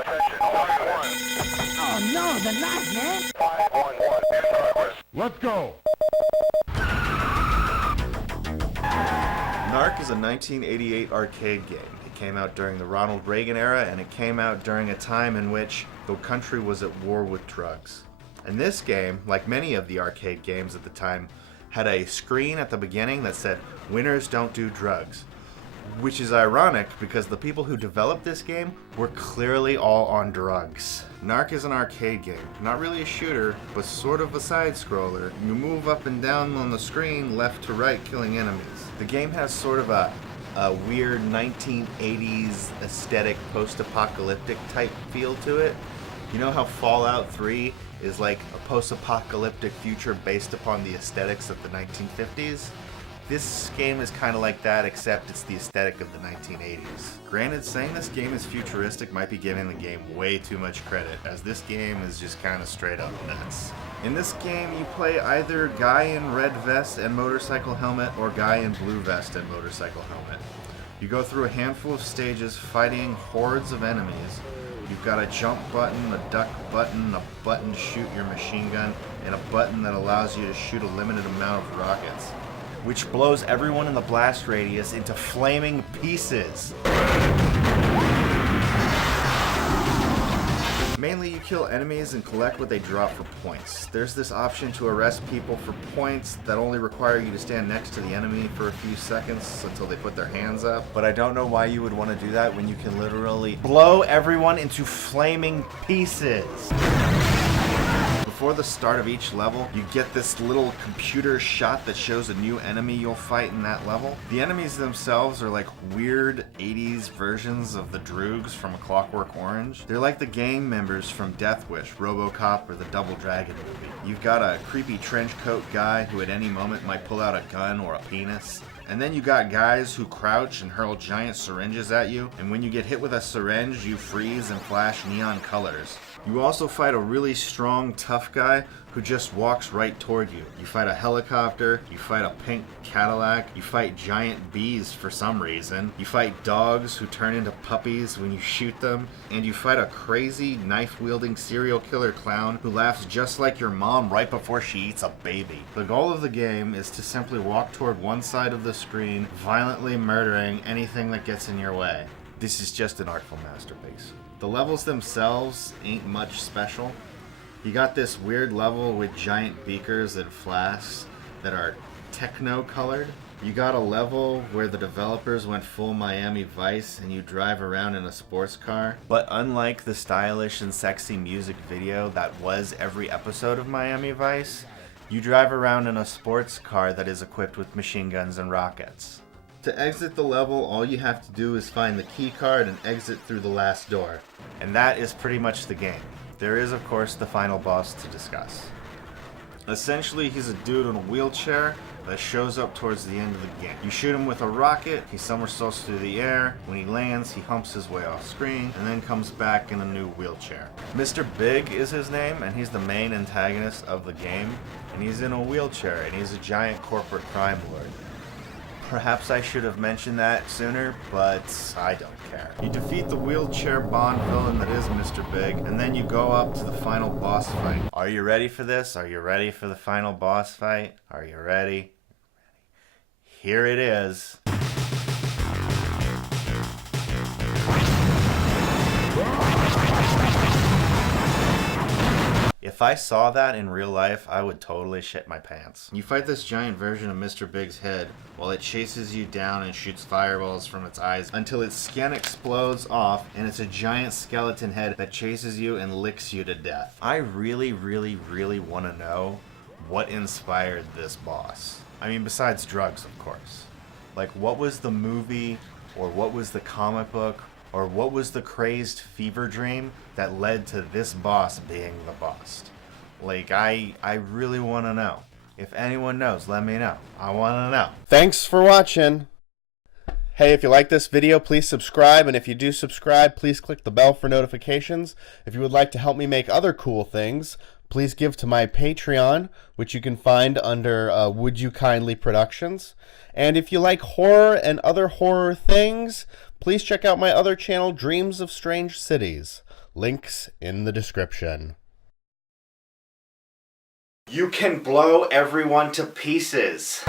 Attention, Target 1. Oh no, the Narc, man! 511 in progress. Let's go! Narc is a 1988 arcade game. It came out during the Ronald Reagan era, and it came out during a time in which the country was at war with drugs. And this game, like many of the arcade games at the time, had a screen at the beginning that said, "Winners don't do drugs." Which is ironic because the people who developed this game were clearly all on drugs. Narc is an arcade game, not really a shooter, but sort of a side-scroller. You move up and down on the screen, left to right, killing enemies. The game has sort of a weird 1980s aesthetic, post-apocalyptic type feel to it. You know how Fallout 3 is like a post-apocalyptic future based upon the aesthetics of the 1950s? This game is kind of like that, except it's the aesthetic of the 1980s. Granted, saying this game is futuristic might be giving the game way too much credit, as this game is just kind of straight up nuts. In this game, you play either guy in red vest and motorcycle helmet, or guy in blue vest and motorcycle helmet. You go through a handful of stages fighting hordes of enemies. You've got a jump button, a duck button, a button to shoot your machine gun, and a button that allows you to shoot a limited amount of rockets, which blows everyone in the blast radius into flaming pieces. Mainly you kill enemies and collect what they drop for points. There's this option to arrest people for points that only require you to stand next to the enemy for a few seconds until they put their hands up. But I don't know why you would want to do that when you can literally blow everyone into flaming pieces. Before the start of each level, you get this little computer shot that shows a new enemy you'll fight in that level. The enemies themselves are like weird 80s versions of the Droogs from A Clockwork Orange. They're like the gang members from Death Wish, RoboCop, or the Double Dragon movie. You've got a creepy trench coat guy who at any moment might pull out a gun or a penis. And then you got guys who crouch and hurl giant syringes at you, and when you get hit with a syringe, you freeze and flash neon colors. You also fight a really strong, tough guy who just walks right toward you. You fight a helicopter, you fight a pink Cadillac, you fight giant bees for some reason, you fight dogs who turn into puppies when you shoot them, and you fight a crazy, knife-wielding serial killer clown who laughs just like your mom right before she eats a baby. The goal of the game is to simply walk toward one side of the screen, violently murdering anything that gets in your way. This is just an artful masterpiece. The levels themselves ain't much special. You got this weird level with giant beakers and flasks that are techno-colored. You got a level where the developers went full Miami Vice and you drive around in a sports car. But unlike the stylish and sexy music video that was every episode of Miami Vice, you drive around in a sports car that is equipped with machine guns and rockets. To exit the level, all you have to do is find the key card and exit through the last door. And that is pretty much the game. There is, of course, the final boss to discuss. Essentially, he's a dude in a wheelchair that shows up towards the end of the game. You shoot him with a rocket, he somersaults through the air. When he lands, he humps his way off screen, and then comes back in a new wheelchair. Mr. Big is his name, and he's the main antagonist of the game. And he's in a wheelchair, and he's a giant corporate crime lord. Perhaps I should have mentioned that sooner, but I don't care. You defeat the wheelchair Bond villain that is Mr. Big, and then you go up to the final boss fight. Are you ready for this? Are you ready for the final boss fight? Are you ready? Here it is. If I saw that in real life, I would totally shit my pants. You fight this giant version of Mr. Big's head while it chases you down and shoots fireballs from its eyes until its skin explodes off and it's a giant skeleton head that chases you and licks you to death. I really want to know what inspired this boss. I mean, besides drugs, of course. Like, what was the movie, or what was the comic book, or what was the crazed fever dream that led to this boss being the boss? Like, I really want to know. If anyone knows, let me know. I want to know. Thanks for watching. Hey, if you like this video, please subscribe. And if you do subscribe, please click the bell for notifications. If you would like to help me make other cool things, please give to my Patreon, which you can find under Would You Kindly Productions. And if you like horror and other horror things, please check out my other channel, Dreams of Strange Cities. Links in the description. You can blow everyone to pieces.